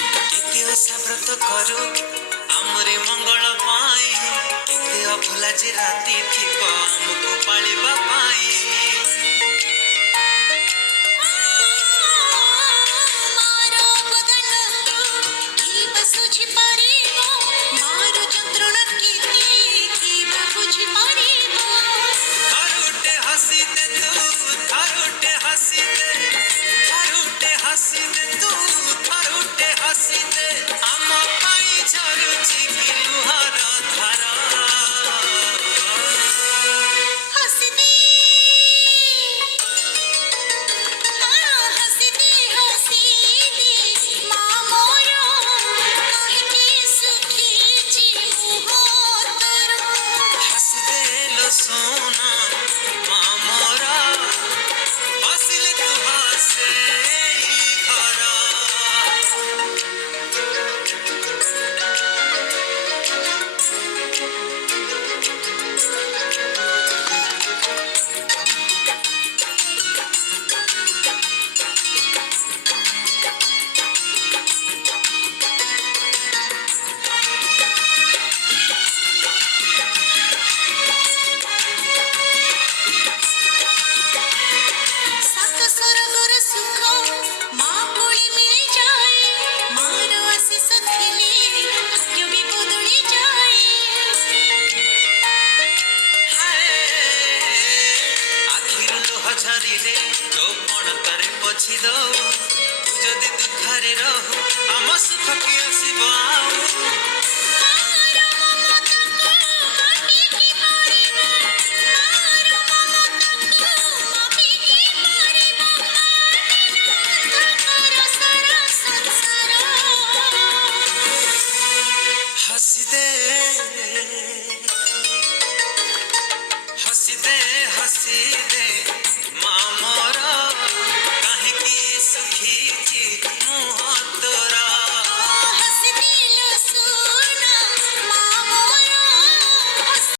व्रत करू आमरे मंगल पाई केते अभला जे राती थिबा हमको पालिबा पाई मारो बदन की बसुझी परिबो मारो चंद्रना की बुझी परिबो थारुटे हसी दे तू थारुटे हसी दे थारुटे हसी दे तू थारुटे हसी दे आम पाई झरुची की लुहार धारा हसी दे मां मोरो कहि सुखी जी मुहो तोरो हसी दे लो सोना मां मोरा हसिले तू हसे घरा सात सरगुर सुख मां कोली मिल जाए मारो आशीष थिले भाग्य भी बदली जाए आखिर लुह झरिले तो पण तारे पछी दो तू जदि दुखरे रहू आम सुख की आसीब आऊ मारो ममता को माटी की मारिबो